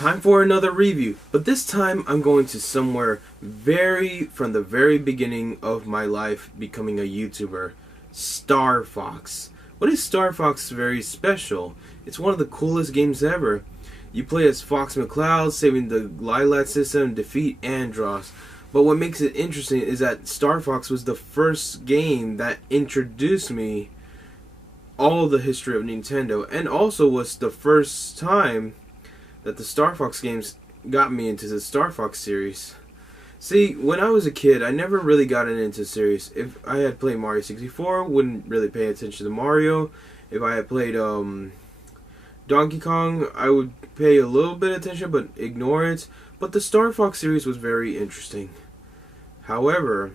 Time for another review, but this time I'm going to somewhere from the very beginning of my life becoming a YouTuber. Star Fox. What is Star Fox very special? It's one of the coolest games ever. You play as Fox McCloud, saving the Lilat system and defeat Andross. But what makes it interesting is that Star Fox was the first game that introduced me all the history of Nintendo, and also was the first time that the Star Fox games got me into the Star Fox series. See, when I was a kid, I never really got into series. If I had played Mario 64, wouldn't really pay attention to Mario. If I had played Donkey Kong, I would pay a little bit of attention but ignore it. But the Star Fox series was very interesting. However,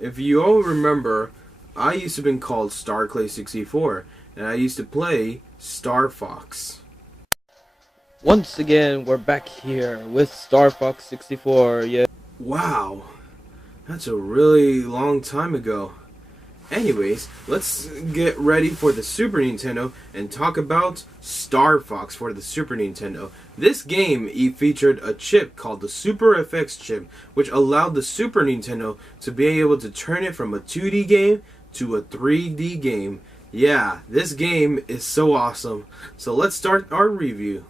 if you all remember, I used to have been called StarClay64, and I used to play Star Fox. Once again, we're back here with Star Fox 64, yeah. Wow, that's a really long time ago. Anyways, let's get ready for the Super Nintendo and talk about Star Fox for the Super Nintendo. This game featured a chip called the Super FX chip, which allowed the Super Nintendo to be able to turn it from a 2D game to a 3D game. Yeah, this game is so awesome. So let's start our review.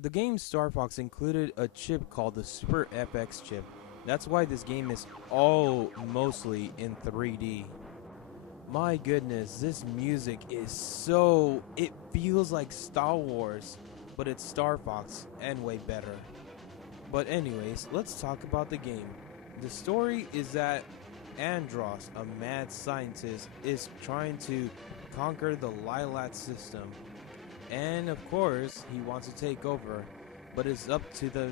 The game Star Fox included a chip called the Super FX chip. That's why this game is all mostly in 3D. My goodness, this music is so... it feels like Star Wars, but it's Star Fox and way better. But anyways, let's talk about the game. The story is that Andross, a mad scientist, is trying to conquer the Lilat system. And of course, he wants to take over, but it's up to the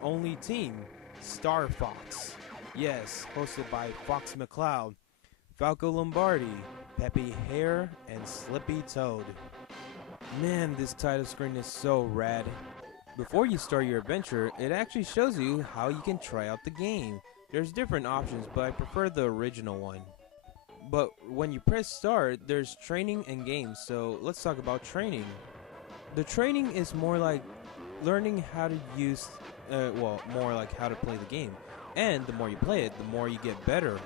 only team, Star Fox. Yes, hosted by Fox McCloud, Falco Lombardi, Peppy Hare, and Slippy Toad. Man, this title screen is so rad. Before you start your adventure, it actually shows you how you can try out the game. There's different options, but I prefer the original one. But when you press start, there's training and games, so let's talk about training. The training is more like learning how to use, more like how to play the game. And the more you play it, the more you get better.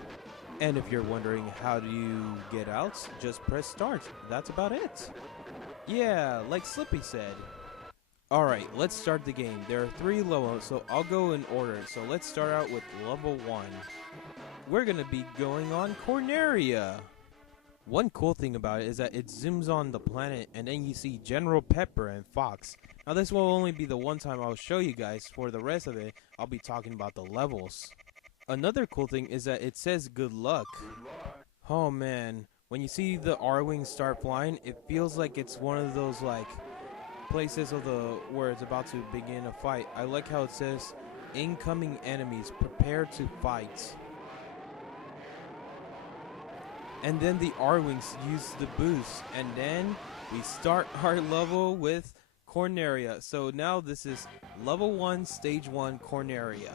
And if you're wondering how do you get out, just press start. That's about it. Yeah, like Slippy said. Alright, let's start the game. There are 3 levels, so I'll go in order. So let's start out with level 1. We're gonna be going on Corneria. One cool thing about it is that it zooms on the planet and then you see General Pepper and Fox. Now this will only be the one time I'll show you guys. For the rest of it, I'll be talking about the levels. Another cool thing is that it says good luck. Oh man, when you see the R-Wings start flying, it feels like it's one of those like places of where it's about to begin a fight. I like how it says incoming enemies, prepare to fight. And then the R-Wings use the boost, and then we start our level with Corneria. So now this is level 1, stage 1, Corneria.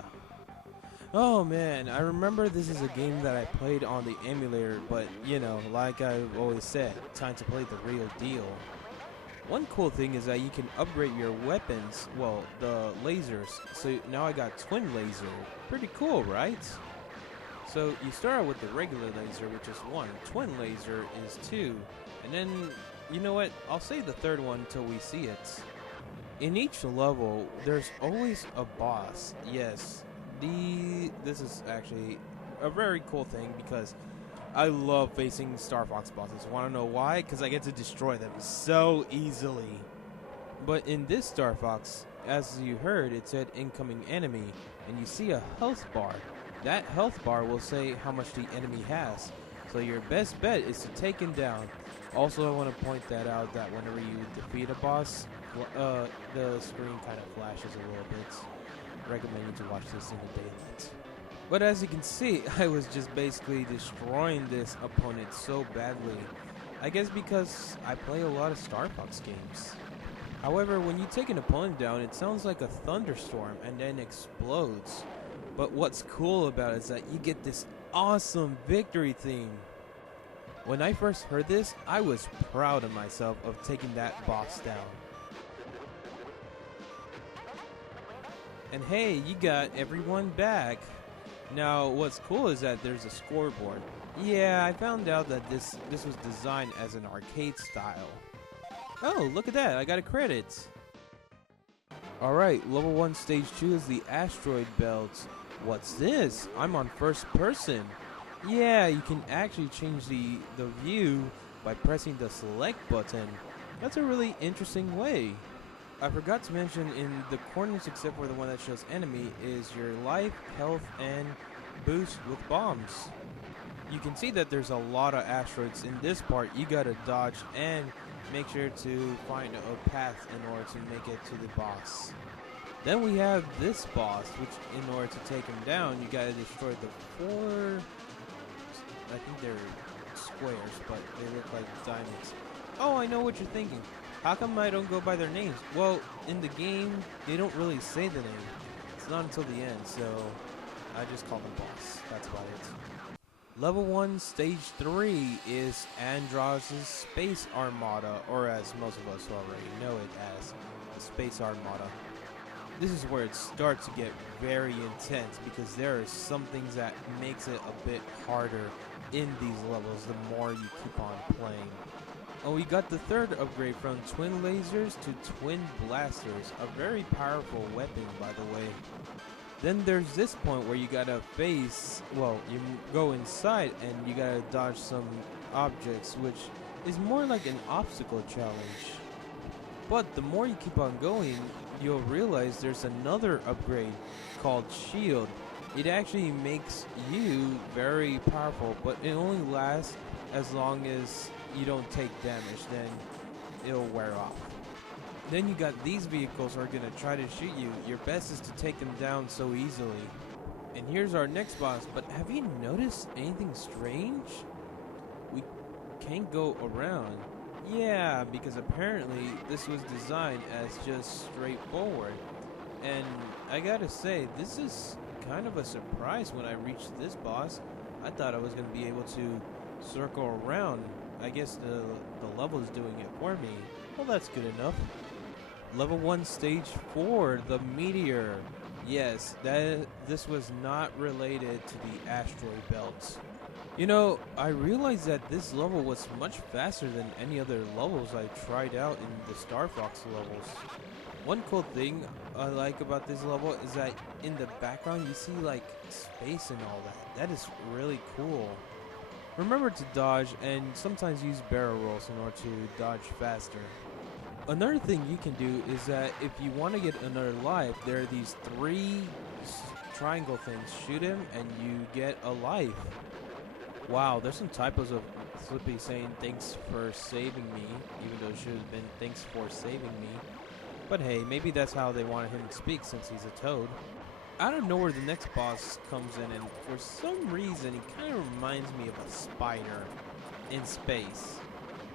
Oh man, I remember this is a game that I played on the emulator, but like I've always said, time to play the real deal. One cool thing is that you can upgrade your weapons, well, the lasers. So now I got twin laser. Pretty cool, right? So you start out with the regular laser, which is 1. Twin laser is 2. And then, you know what? I'll save the third one until we see it. In each level, there's always a boss. Yes, this is actually a very cool thing because I love facing Star Fox bosses. Want to know why? Because I get to destroy them so easily. But in this Star Fox, as you heard, it said incoming enemy, and you see a health bar. That health bar will say how much the enemy has. So your best bet is to take him down. Also, I want to point that out that whenever you defeat a boss, the screen kind of flashes a little bit. Recommend you to watch this in the daylight. But as you can see, I was just basically destroying this opponent so badly. I guess because I play a lot of Star Fox games. However, when you take an opponent down, it sounds like a thunderstorm and then explodes. But what's cool about it is that you get this awesome victory theme. When I first heard this, I was proud of myself of taking that boss down. And hey, you got everyone back. Now, what's cool is that there's a scoreboard. Yeah, I found out that this was designed as an arcade style. Oh, look at that, I got a credit. Alright, level 1 stage 2 is the asteroid belt. What's this? I'm on first person. Yeah, you can actually change the view by pressing the select button. That's a really interesting way. I forgot to mention in the corners, except for the one that shows enemy, is your life, health, and boost with bombs. You can see that there's a lot of asteroids in this part. You gotta dodge and make sure to find a path in order to make it to the boss. Then we have this boss, which in order to take him down, you gotta destroy the 4... I think they're squares, but they look like diamonds. Oh, I know what you're thinking. How come I don't go by their names? Well, in the game, they don't really say the name. It's not until the end, so I just call them boss. That's about it. Level 1, Stage 3 is Andross's Space Armada, or as most of us already know it as, the Space Armada. This is where it starts to get very intense, because there are some things that makes it a bit harder in these levels the more you keep on playing. Oh, we got the third upgrade from twin lasers to twin blasters, a very powerful weapon, by the way. Then there's this point where you gotta face, well, you go inside and you gotta dodge some objects, which is more like an obstacle challenge. But the more you keep on going, you'll realize there's another upgrade called Shield. It actually makes you very powerful, but it only lasts as long as you don't take damage, then it'll wear off. Then you got these vehicles who are gonna try to shoot you. Your best is to take them down so easily. And here's our next boss, but have you noticed anything strange? We can't go around. Yeah, because apparently this was designed as just straightforward. And I gotta say, this is kind of a surprise when I reached this boss. I thought I was gonna be able to circle around. I guess the level is doing it for me. Well, that's good enough. Level 1 Stage 4, the Meteor. Yes, this was not related to the asteroid belts. You know, I realized that this level was much faster than any other levels I tried out in the Star Fox levels. One cool thing I like about this level is that in the background you see like space and all that. That is really cool. Remember to dodge and sometimes use barrel rolls in order to dodge faster. Another thing you can do is that if you want to get another life, there are these 3 triangle things. Shoot him and you get a life. Wow, there's some typos of Slippy saying thanks for saving me, even though it should have been thanks for saving me. But hey, maybe that's how they wanted him to speak since he's a toad. Out of nowhere, the next boss comes in, and for some reason, he kind of reminds me of a spider in space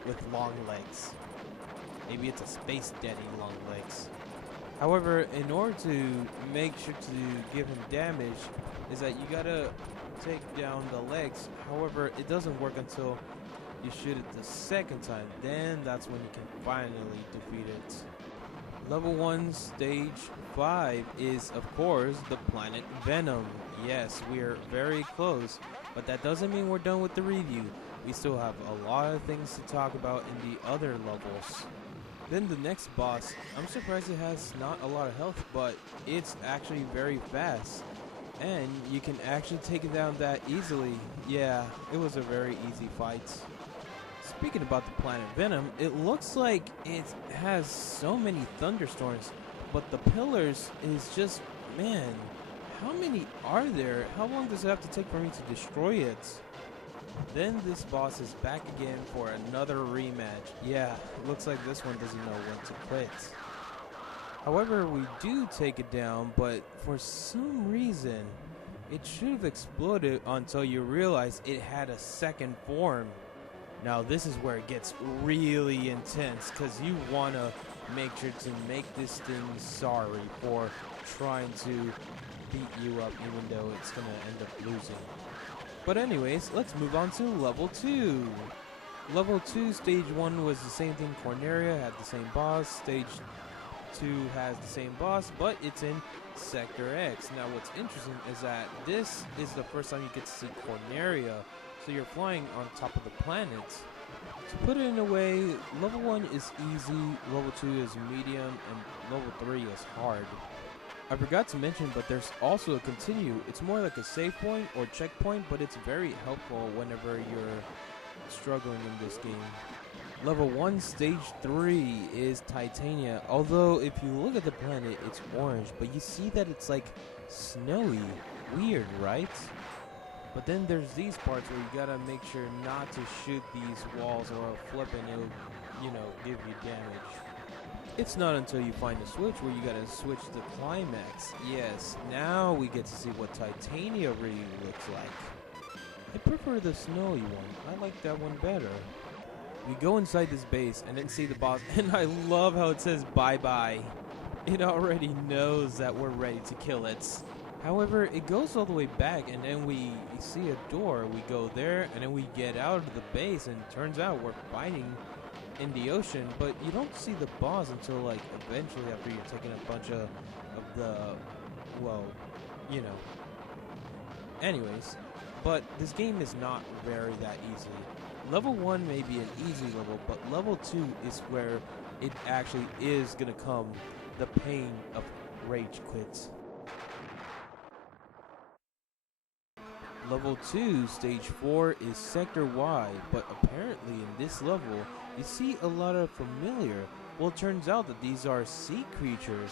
with long legs. Maybe it's a space daddy long legs. However, in order to make sure to give him damage, is that you gotta take down the legs. However, it doesn't work until you shoot it the second time. Then that's when you can finally defeat it. Level 1 Stage 5 is, of course, the planet Venom. Yes, we are very close, but that doesn't mean we're done with the review. We still have a lot of things to talk about in the other levels. Then the next boss, I'm surprised it has not a lot of health, but it's actually very fast. And you can actually take it down that easily. Yeah, it was a very easy fight. Speaking about the planet Venom, it looks like it has so many thunderstorms, but the pillars is just, man, how many are there? How long does it have to take for me to destroy it? Then this boss is back again for another rematch. Yeah, it looks like this one doesn't know when to quit. However, we do take it down, but for some reason, it should have exploded until you realize it had a second form. Now this is where it gets really intense, because you want to make sure to make this thing sorry for trying to beat you up, even though it's going to end up losing. But anyways, let's move on to level 2. Level 2, stage 1 was the same thing. Corneria had the same boss. Stage 2 has the same boss, but it's in Sector X. Now, what's interesting is that this is the first time you get to see Corneria, so you're flying on top of the planet. To put it in a way, level 1 is easy, level 2 is medium, and level 3 is hard. I forgot to mention, but there's also a continue. It's more like a save point or checkpoint, but it's very helpful whenever you're struggling in this game. Level 1, Stage 3 is Titania, although if you look at the planet, it's orange, but you see that it's like snowy. Weird, right? But then there's these parts where you gotta make sure not to shoot these walls or flipping it'll, give you damage. It's not until you find a switch where you gotta switch the climax. Yes, now we get to see what Titania really looks like. I prefer the snowy one. I like that one better. We go inside this base and then see the boss, and I love how it says bye-bye. It already knows that we're ready to kill it. However, it goes all the way back, and then we see a door. We go there, and then we get out of the base, and it turns out we're fighting in the ocean, but you don't see the boss until, like, eventually after you're taking a bunch of the, well, Anyways, but this game is not very that easy. Level 1 may be an easy level, but level 2 is where it actually is gonna come the pain of rage quit. Level 2, Stage 4 is Sector Y, but apparently in this level, you see a lot of familiar. Well, it turns out that these are sea creatures.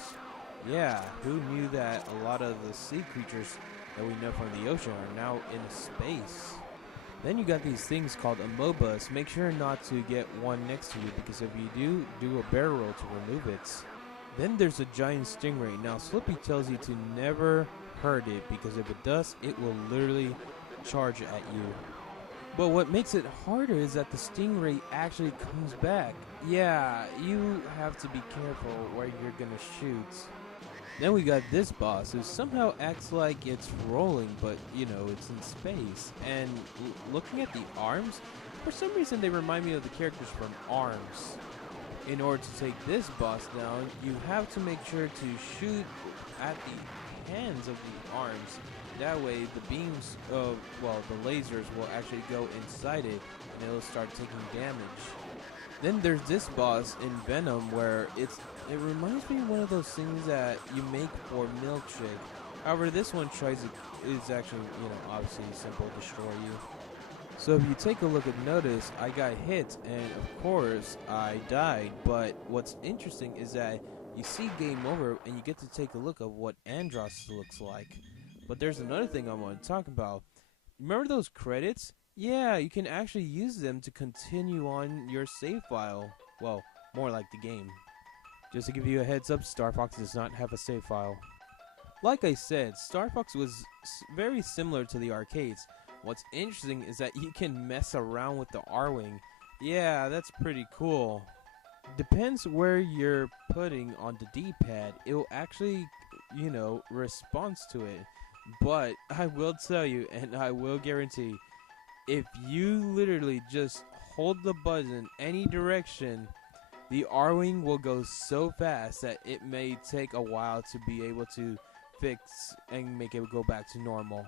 Yeah, who knew that a lot of the sea creatures that we know from the ocean are now in space? Then you got these things called amobas. Make sure not to get one next to you, because if you do a barrel roll to remove it. Then there's a giant stingray. Now Slippy tells you to never hurt it, because if it does, it will literally charge at you. But what makes it harder is that the stingray actually comes back. Yeah, you have to be careful where you're gonna shoot. Then we got this boss who somehow acts like it's rolling, but it's in space. And looking at the arms, for some reason they remind me of the characters from ARMS. In order to take this boss down, you have to make sure to shoot at the hands of the arms. That way the beams of, the lasers will actually go inside it and it'll start taking damage. Then there's this boss in Venom where it reminds me of one of those things that you make for milkshake. However, this one is actually, obviously simple, destroy you. So if you take a look at notice, I got hit and of course I died. But what's interesting is that you see game over and you get to take a look at what Andros looks like. But there's another thing I want to talk about. Remember those credits? Yeah, you can actually use them to continue on your save file. Well, more like the game. Just to give you a heads up, Star Fox does not have a save file. Like I said, Star Fox was very similar to the arcades. What's interesting is that you can mess around with the R-Wing. Yeah, that's pretty cool. Depends where you're putting on the D-pad. It will actually, respond to it. But I will tell you, and I will guarantee, if you literally just hold the button any direction, the R-Wing will go so fast that it may take a while to be able to fix and make it go back to normal.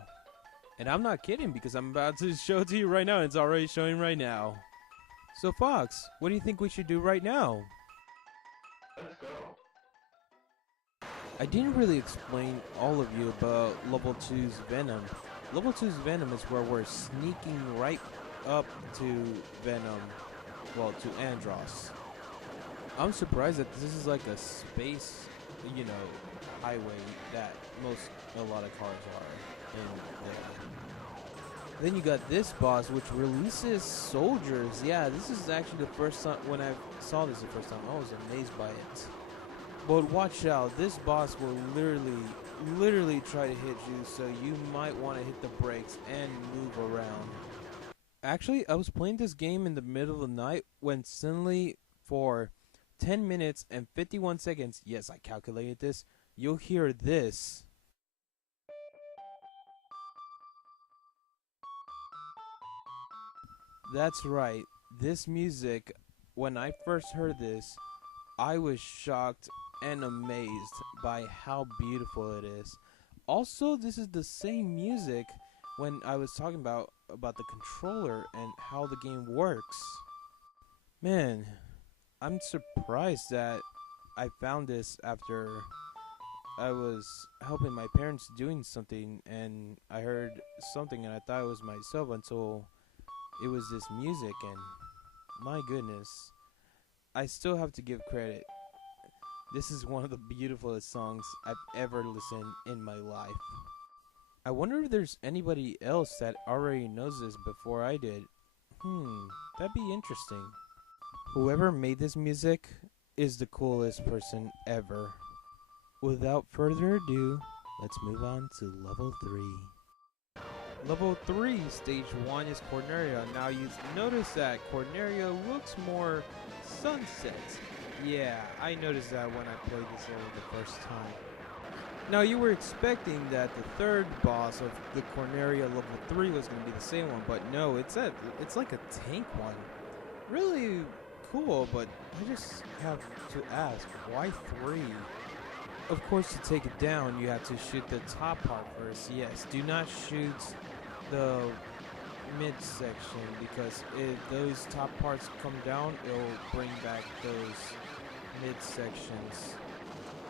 And I'm not kidding, because I'm about to show it to you right now, and it's already showing right now. So Fox, what do you think we should do right now? Let's go. I didn't really explain all of you about Level 2's Venom. Level 2's Venom is where we're sneaking right up to Venom, to Andros. I'm surprised that this is like a space, highway that a lot of cars are in there. Then you got this boss, which releases soldiers. Yeah, this is actually the first time, when I saw this the first time, I was amazed by it. But watch out, this boss will literally try to hit you, so you might want to hit the brakes and move around. Actually, I was playing this game in the middle of the night when suddenly, for 10 minutes and 51 seconds, yes, I calculated this, you'll hear this. That's right, this music, when I first heard this, I was shocked and amazed by how beautiful it is. Also, this is the same music when I was talking about the controller and how the game works. Man, I'm surprised that I found this after I was helping my parents doing something and I heard something and I thought it was myself until it was this music, and my goodness, I still have to give credit. This is one of the beautifulest songs I've ever listened in my life. I wonder if there's anybody else that already knows this before I did. That'd be interesting. Whoever made this music is the coolest person ever. Without further ado, let's move on to level 3. Level 3, stage 1 is Corneria. Now you notice that Corneria looks more sunset. Yeah, I noticed that when I played this level the first time. Now you were expecting that the third boss of the Corneria level 3 was going to be the same one, but no, it's like a tank one. Really cool, but I just have to ask, why 3? Of course, to take it down, you have to shoot the top part first. Yes, do not shoot the midsection, because if those top parts come down, it'll bring back those midsections.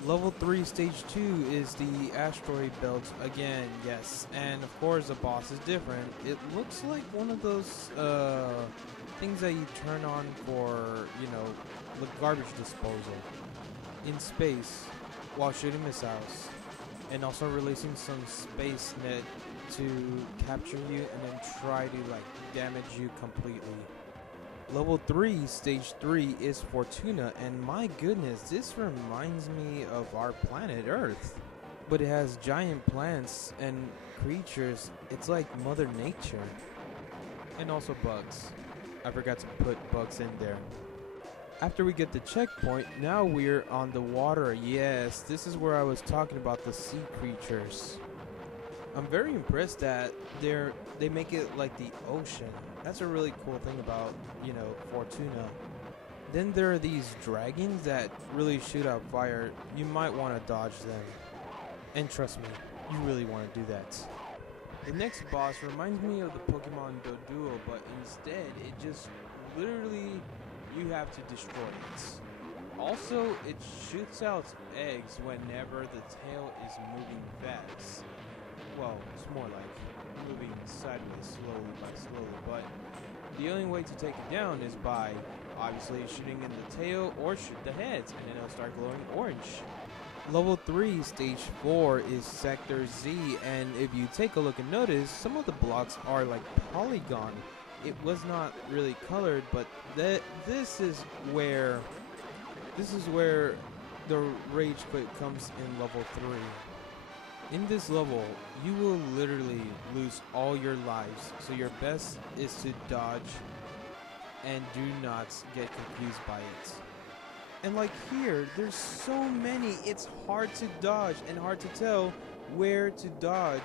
Level 3 stage 2 is the asteroid belt again, yes, and of course the boss is different. It looks like one of those things that you turn on for, the garbage disposal in space while shooting missiles, and also releasing some space net to capture you and then try to damage you completely. Level 3, stage 3 is Fortuna, and my goodness, this reminds me of our planet Earth. But it has giant plants and creatures. It's like Mother Nature. And also bugs. I forgot to put bugs in there. After we get the checkpoint, now we're on the water. Yes, this is where I was talking about the sea creatures. I'm very impressed that they make it like the ocean. That's a really cool thing about, Fortuna. Then there are these dragons that really shoot out fire. You might want to dodge them. And trust me, you really want to do that. The next boss reminds me of the Pokemon Doduo, but instead it just literally, you have to destroy it. Also, it shoots out eggs whenever the tail is moving fast. Well, it's more like moving sideways slowly, but the only way to take it down is by obviously shooting in the tail or shoot the heads, and then it'll start glowing orange. Level 3, stage 4 is Sector Z, and if you take a look and notice, some of the blocks are like polygon. It was not really colored, but this is where the rage quit comes in level 3. In this level, you will literally lose all your lives, so your best is to dodge and do not get confused by it. And like here, there's so many, it's hard to dodge and hard to tell where to dodge.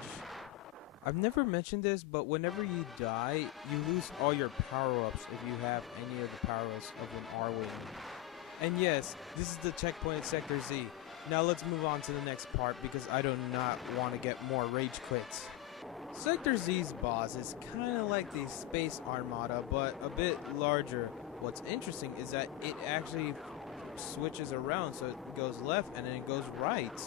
I've never mentioned this, but whenever you die, you lose all your power-ups if you have any of the power-ups of an R-Wing. And yes, this is the checkpoint at Sector Z. Now let's move on to the next part, because I do not want to get more rage quits. Sector Z's boss is kind of like the Space Armada, but a bit larger. What's interesting is that it actually switches around, so it goes left and then it goes right.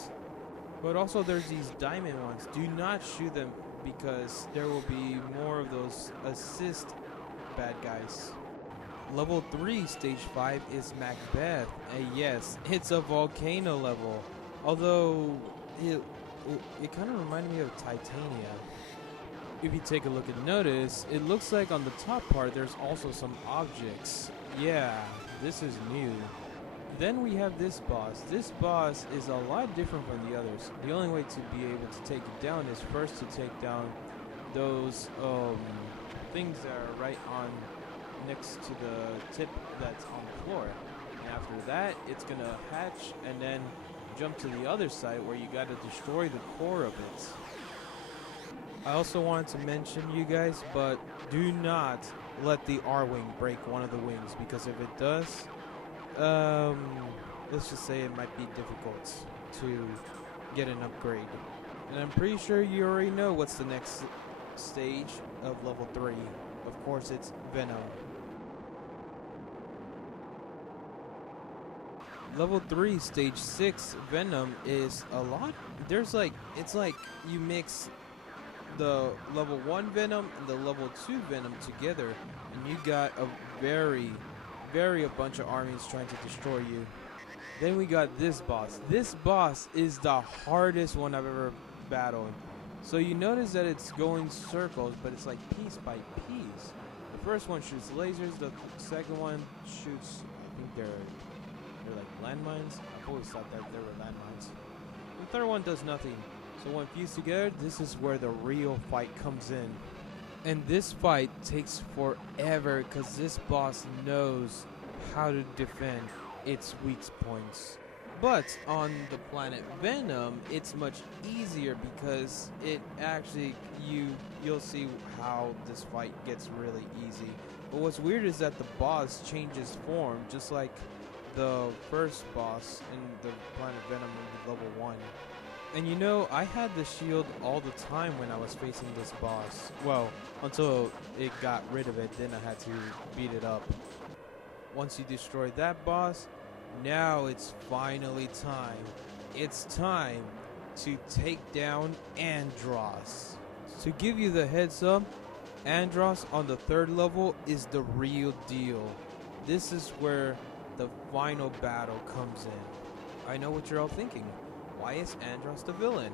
But also there's these diamond ones. Do not shoot them, because there will be more of those assist bad guys. Level 3, stage 5 is Macbeth, and yes, it's a volcano level, although it kind of reminded me of Titania. If you take a look and notice, it looks like on the top part there's also some objects. Yeah, this is new. Then we have this boss. This boss is a lot different from the others. The only way to be able to take it down is first to take down those things that are right on next to the tip that's on the floor. And after that, it's gonna hatch and then jump to the other side where you gotta destroy the core of it. I also wanted to mention, you guys, but do not let the R-Wing break one of the wings, because if it does, let's just say it might be difficult to get an upgrade. And I'm pretty sure you already know what's the next stage of level 3. Of course, it's Venom. Level 3, stage 6, Venom is a lot. It's like you mix the level 1 Venom and the level 2 Venom together, and you got a very a bunch of armies trying to destroy you. Then we got this boss. This boss is the hardest one I've ever battled. So you notice that it's going circles, but it's like piece by piece. The first one shoots lasers, the second one shoots, I think they're like landmines. I've always thought that they were landmines. The third one does nothing. So when fused together, this is where the real fight comes in. And this fight takes forever because this boss knows how to defend its weak points. But on the planet Venom, it's much easier because it actually, you'll see how this fight gets really easy. But what's weird is that the boss changes form, just like the first boss in the planet Venom in level 1. And you know, I had the shield all the time when I was facing this boss. Well, until it got rid of it, then I had to beat it up. Once you destroy that boss, now it's finally time. It's time to take down Andross. To give you the heads up, Andross on the 3rd level is the real deal. This is where the final battle comes in. I know what you're all thinking. Why is Andross the villain?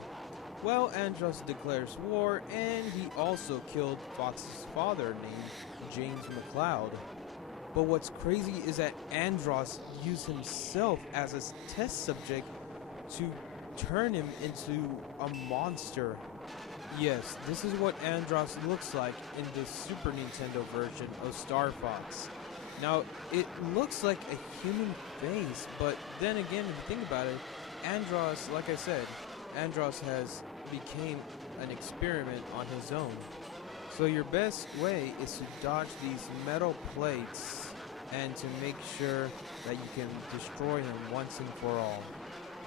Well, Andross declares war, and he also killed Fox's father named James McLeod. But what's crazy is that Andross used himself as a test subject to turn him into a monster. Yes, this is what Andross looks like in the Super Nintendo version of Star Fox. Now, it looks like a human face, but then again, if you think about it, Andross, like I said, Andross has became an experiment on his own. So your best way is to dodge these metal plates and to make sure that you can destroy him once and for all.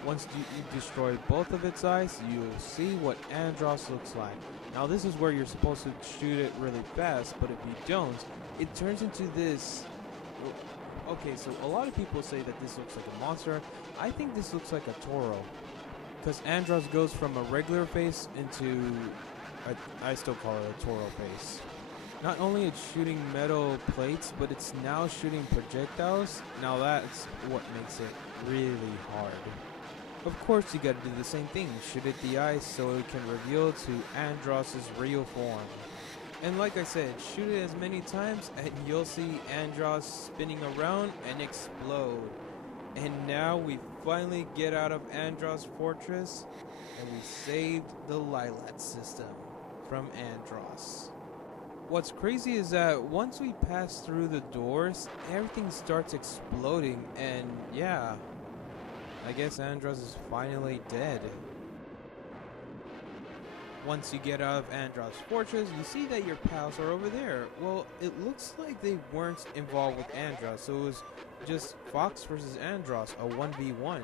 Once you destroy both of its eyes, you'll see what Andross looks like. Now this is where you're supposed to shoot it really fast, but if you don't, it turns into this... Okay, so a lot of people say that this looks like a monster. I think this looks like a Toro, because Andross goes from a regular face into, I still call it a Toro face. Not only it's shooting metal plates, but it's now shooting projectiles. Now that's what makes it really hard. Of course you gotta do the same thing, shoot at the eyes so it can reveal to Andross's real form. And like I said, shoot it as many times and you'll see Andross spinning around and explode. And now we finally get out of Andross Fortress and we saved the Lilat system from Andross. What's crazy is that once we pass through the doors, everything starts exploding and yeah, I guess Andross is finally dead. Once you get out of Andross Fortress, you see that your pals are over there. Well, it looks like they weren't involved with Andross, so it was just Fox versus Andross, a 1v1.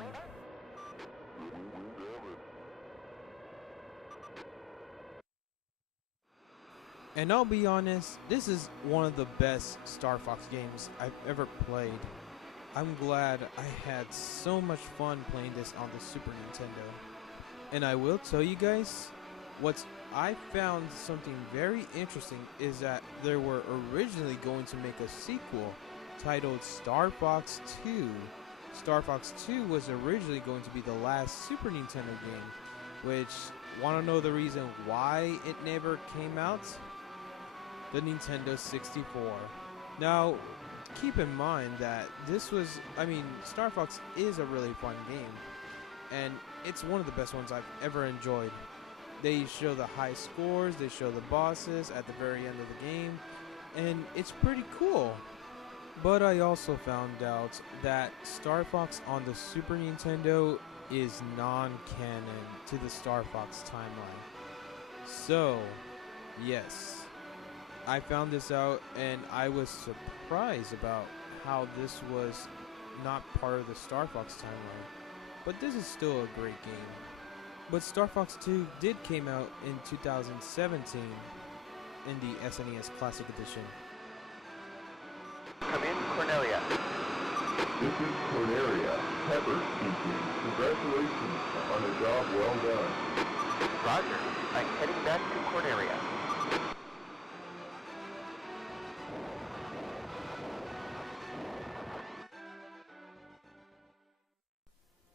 And I'll be honest, this is one of the best Star Fox games I've ever played. I'm glad I had so much fun playing this on the Super Nintendo. And I will tell you guys, I found something very interesting is that they were originally going to make a sequel titled Star Fox 2. Star Fox 2 was originally going to be the last Super Nintendo game, which, want to know the reason why it never came out? The Nintendo 64. Now, keep in mind that Star Fox is a really fun game, and it's one of the best ones I've ever enjoyed. They show the high scores, they show the bosses at the very end of the game, and it's pretty cool. But I also found out that Star Fox on the Super Nintendo is non-canon to the Star Fox timeline. So, yes, I found this out and I was surprised about how this was not part of the Star Fox timeline, but this is still a great game. But Star Fox 2 did came out in 2017 in the SNES Classic Edition. Come in, Cornelia. This is Cornelia. Pepper speaking. Congratulations on a job well done. Roger. I'm heading back to Cornelia.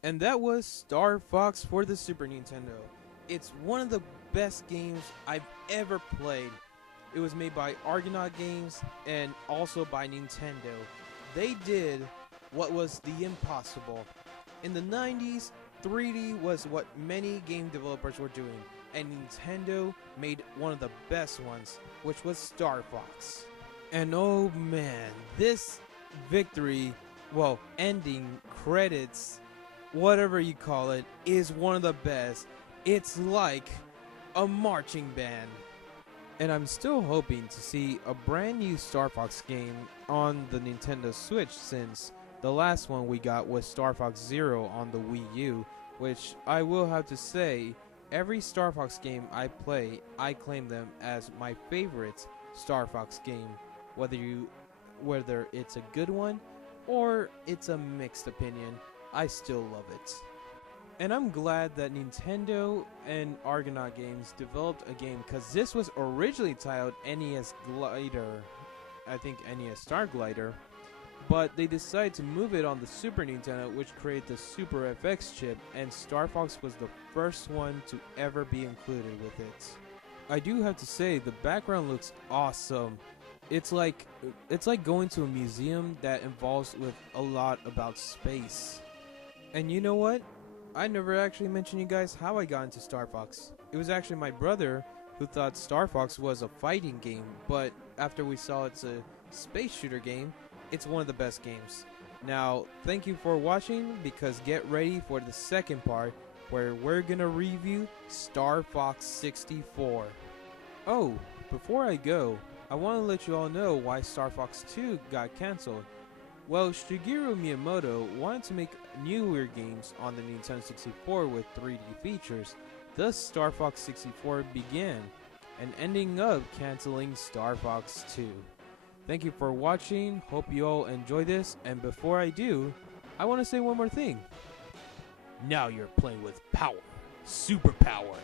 And that was Star Fox for the Super Nintendo. It's one of the best games I've ever played. It was made by Argonaut Games and also by Nintendo. They did what was the impossible. In the 90s, 3D was what many game developers were doing, and Nintendo made one of the best ones, which was Star Fox. And oh man, this victory, well, ending credits, whatever you call it, is one of the best. It's like a marching band. And I'm still hoping to see a brand new Star Fox game on the Nintendo Switch, since the last one we got was Star Fox Zero on the Wii U, which I will have to say, every Star Fox game I play, I claim them as my favorite Star Fox game, whether it's a good one or it's a mixed opinion. I still love it. And I'm glad that Nintendo and Argonaut Games developed a game, because this was originally titled NES Glider, I think NES Star Glider, but they decided to move it on the Super Nintendo, which created the Super FX chip, and Star Fox was the first one to ever be included with it. I do have to say, the background looks awesome. It's like going to a museum that involves with a lot about space. And you know what? I never actually mentioned you guys how I got into Star Fox. It was actually my brother who thought Star Fox was a fighting game, but after we saw it's a space shooter game, it's one of the best games. Now, thank you for watching, because get ready for the second part where we're gonna review Star Fox 64. Oh, before I go, I want to let you all know why Star Fox 2 got cancelled. Well, Shigeru Miyamoto wanted to make newer games on the Nintendo 64 with 3D features, thus Star Fox 64 began, and ending up cancelling Star Fox 2. Thank you for watching, hope you all enjoy this, and before I do, I want to say one more thing. Now you're playing with power, superpower.